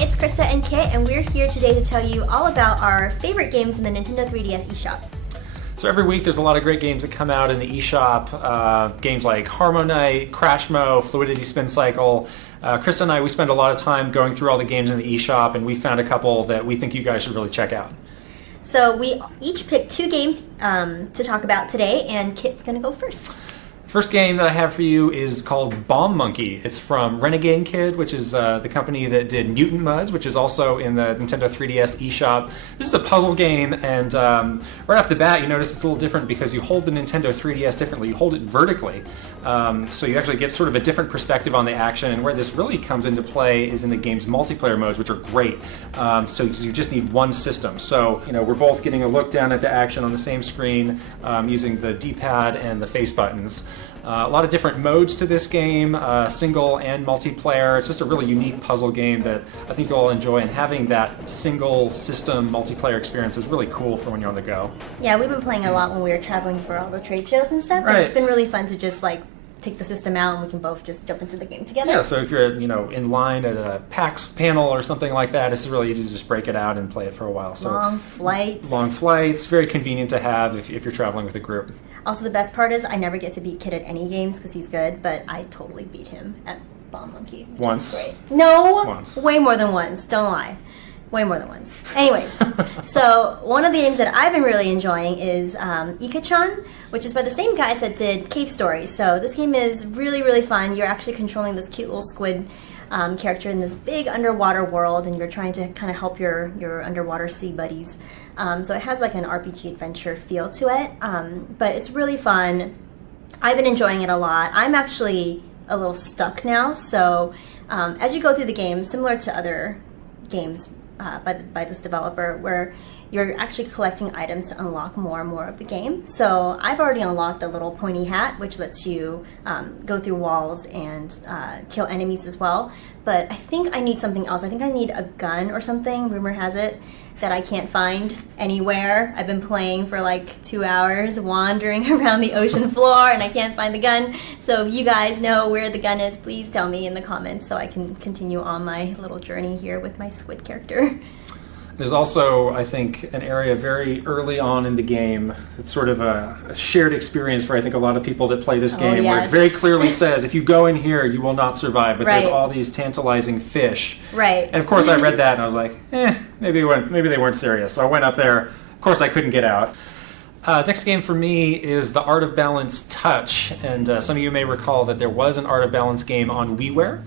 it's Krista and Kit, and we're here today to tell you all about our favorite games in the Nintendo 3DS eShop. So every week there's a lot of great games that come out in the eShop. Games like Harmonite, Crashmo, Fluidity Spin Cycle. Krista and I, we spend a lot of time going through all the games in the eShop, and we found a couple that we think you guys should really check out. So we each picked two games to talk about today, and Kit's going to go first. First game that I have for you is called Bomb Monkey. It's from Renegade Kid, which is the company that did Mutant Mudds, which is also in the Nintendo 3DS eShop. This is a puzzle game, and right off the bat, you notice it's a little different because you hold the Nintendo 3DS differently. You hold it vertically, so you actually get sort of a different perspective on the action, and where this really comes into play is in the game's multiplayer modes, which are great. So you just need one system. So, we're both getting a look down at the action on the same screen using the D-pad and the face buttons. A lot of different modes to this game, single and multiplayer. It's just a really unique puzzle game that I think you'll all enjoy, and having that single system multiplayer experience is really cool for when you're on the go. Yeah, we've been playing a lot when we were traveling for all the trade shows and stuff, right. And it's been really fun to just take the system out and we can both just jump into the game together. Yeah, so if you're in line at a PAX panel or something like that, it's really easy to just break it out and play it for a while. So long flights, very convenient to have if you're traveling with a group. Also, the best part is I never get to beat Kit at any games because he's good, but I totally beat him at Bomb Monkey. Once? Great. No, once. Way more than once. Don't lie. Way more than once. Anyways, so one of the games that I've been really enjoying is Ika-chan, which is by the same guys that did Cave Story. So this game is really, really fun. You're actually controlling this cute little squid character in this big underwater world, and you're trying to kind of help your underwater sea buddies. So it has like an RPG adventure feel to it, but it's really fun. I've been enjoying it a lot. I'm actually a little stuck now, so as you go through the game, similar to other games by this developer, where you're actually collecting items to unlock more and more of the game. So I've already unlocked the little pointy hat, which lets you go through walls and kill enemies as well. But I think I need something else. I think I need a gun or something, rumor has it, that I can't find anywhere. I've been playing for like 2 hours, wandering around the ocean floor, and I can't find the gun. So if you guys know where the gun is, please tell me in the comments so I can continue on my little journey here with my squid character. There's also, I think, an area very early on in the game. It's sort of a shared experience for, I think, a lot of people that play this game, where it very clearly says, if you go in here, you will not survive. But there's all these tantalizing fish. Right. And of course, I read that and I was like, maybe they weren't serious. So I went up there. Of course, I couldn't get out. Next game for me is the Art of Balance Touch, and some of you may recall that there was an Art of Balance game on WiiWare.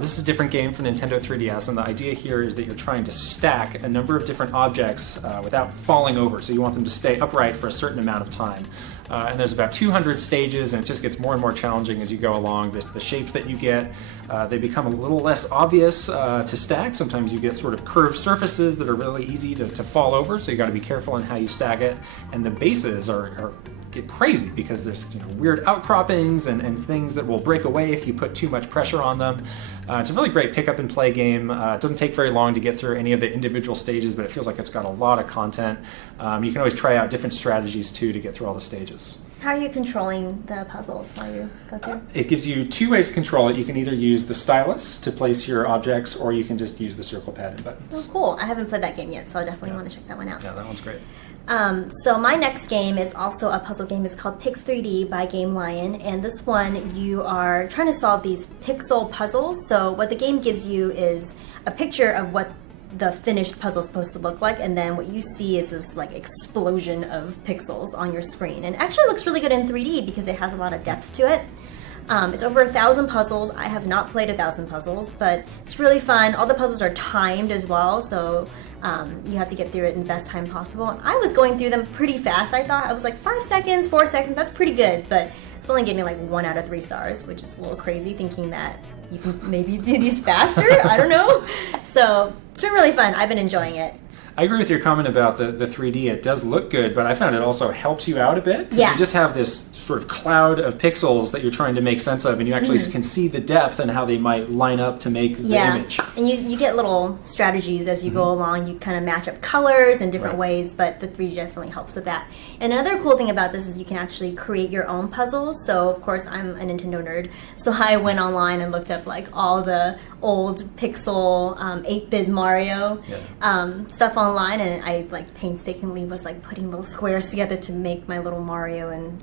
This is a different game for Nintendo 3DS, and the idea here is that you're trying to stack a number of different objects without falling over, so you want them to stay upright for a certain amount of time. And there's about 200 stages, and it just gets more and more challenging as you go along. The shapes that you get, they become a little less obvious to stack. Sometimes you get sort of curved surfaces that are really easy to fall over, so you got to be careful in how you stack it. And the bases get crazy because there's weird outcroppings and things that will break away if you put too much pressure on them. It's a really great pick up and play game. It doesn't take very long to get through any of the individual stages, but it feels like it's got a lot of content. You can always try out different strategies too to get through all the stages. How are you controlling the puzzles while you go through? It gives you two ways to control it. You can either use the stylus to place your objects, or you can just use the circle pad and buttons. Oh, cool. I haven't played that game yet, so I definitely want to check that one out. Yeah, that one's great. So my next game is also a puzzle game. It's called Pix 3D by Game Lion, and this one you are trying to solve these pixel puzzles. So what the game gives you is a picture of what the finished puzzle is supposed to look like, and then what you see is this explosion of pixels on your screen. And it actually looks really good in 3D because it has a lot of depth to it. It's over 1,000 puzzles. I have not played 1,000 puzzles, but it's really fun. All the puzzles are timed as well, so you have to get through it in the best time possible. I was going through them pretty fast, I thought. I was like 5 seconds, 4 seconds, that's pretty good, but it's only gave me 1 out of 3 stars, which is a little crazy, thinking that you can maybe do these faster. I don't know. So it's been really fun. I've been enjoying it. I agree with your comment about the 3D. It does look good, but I found it also helps you out a bit. Yeah. You just have this sort of cloud of pixels that you're trying to make sense of, and you actually can see the depth and how they might line up to make the image. And you get little strategies as you go along. You kind of match up colors in different ways, but the 3D definitely helps with that. And another cool thing about this is you can actually create your own puzzles. So, of course, I'm a Nintendo nerd, so I went online and looked up all the old pixel 8-bit Mario stuff online, and I like painstakingly was like putting little squares together to make my little Mario and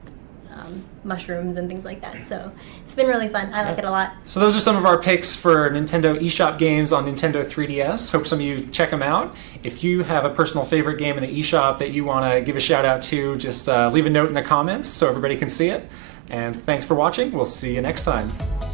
mushrooms and things like that. So it's been really fun. I like it a lot. So those are some of our picks for Nintendo eShop games on Nintendo 3DS. Hope some of you check them out. If you have a personal favorite game in the eShop that you want to give a shout out to, just leave a note in the comments so everybody can see it. And thanks for watching. We'll see you next time.